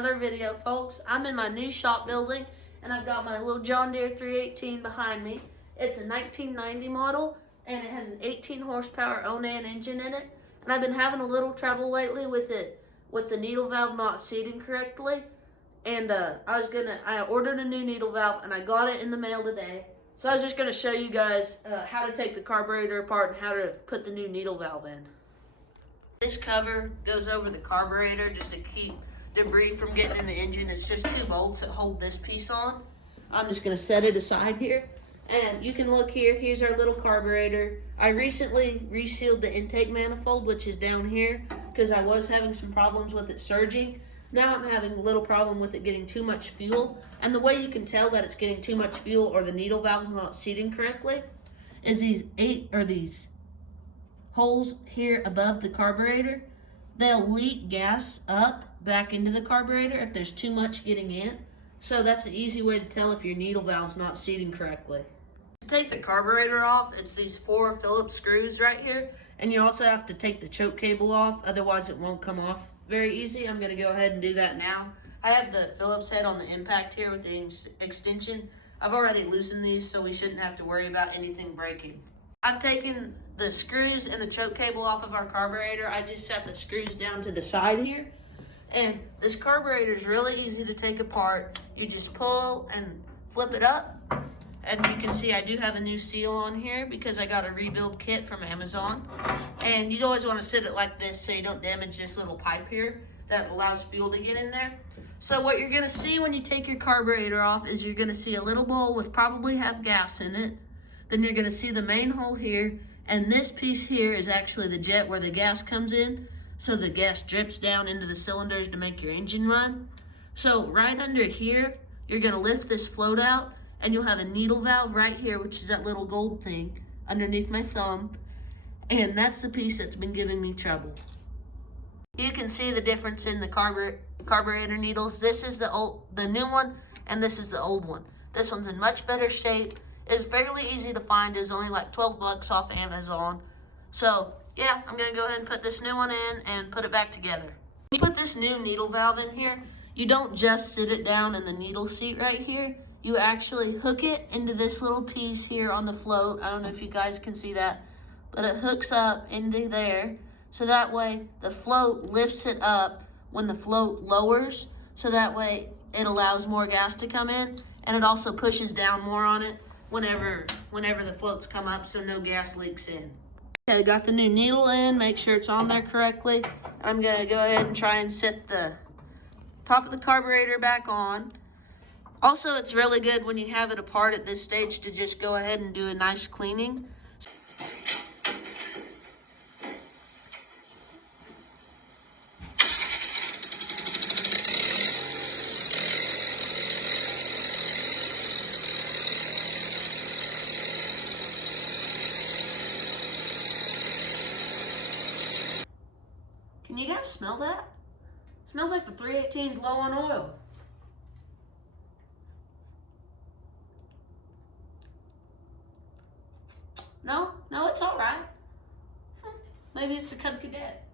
another video, folks. I'm in my new shop building, and I've got my little John Deere 318 behind me. It's a 1990 model, and it has an 18 horsepower Onan engine in it. And I've been having a little trouble lately with the needle valve not seating correctly. And I ordered a new needle valve, and I got it in the mail today. So I was just gonna show you guys how to take the carburetor apart and how to put the new needle valve in. This cover goes over the carburetor just to keep debris from getting in the engine. It's just 2 bolts that hold this piece on. I'm just gonna set it aside here. And you can look here, here's our little carburetor. I recently resealed the intake manifold, which is down here, because I was having some problems with it surging. Now I'm having a little problem with it getting too much fuel. And the way you can tell that it's getting too much fuel or the needle valve's not seating correctly is these holes here above the carburetor. They'll leak gas up back into the carburetor if there's too much getting in. So that's an easy way to tell if your needle valve's not seating correctly. To take the carburetor off, it's these 4 Phillips screws right here. And you also have to take the choke cable off, otherwise it won't come off very easy. I'm gonna go ahead and do that now. I have the Phillips head on the impact here with the extension. I've already loosened these, so we shouldn't have to worry about anything breaking. I've taken the screws and the choke cable off of our carburetor. I just set the screws down to the side here. And this carburetor is really easy to take apart. You just pull and flip it up. And you can see I do have a new seal on here because I got a rebuild kit from Amazon. And you always want to sit it like this so you don't damage this little pipe here that allows fuel to get in there. So what you're going to see when you take your carburetor off is you're going to see a little bowl with probably half gas in it. Then you're going to see the main hole here. And this piece here is actually the jet where the gas comes in. So the gas drips down into the cylinders to make your engine run. So right under here, you're going to lift this float out. And you'll have a needle valve right here, which is that little gold thing underneath my thumb. And that's the piece that's been giving me trouble. You can see the difference in the carburetor needles. This is the new one, and this is the old one. This one's in much better shape. It's fairly easy to find. It's only like 12 bucks off Amazon. So yeah, I'm gonna go ahead and put this new one in and put it back together. When you put this new needle valve in here, you don't just sit it down in the needle seat right here. You actually hook it into this little piece here on the float. I don't know if you guys can see that, but it hooks up into there. So that way the float lifts it up when the float lowers. So that way it allows more gas to come in, and it also pushes down more on it whenever the floats come up, so no gas leaks in. Okay, got the new needle in, make sure it's on there correctly. I'm gonna go ahead and try and set the top of the carburetor back on. Also, it's really good when you have it apart at this stage to just go ahead and do a nice cleaning. Can you guys smell that? It smells like the 318's low on oil. No, it's all right. Maybe it's the Cub Cadet.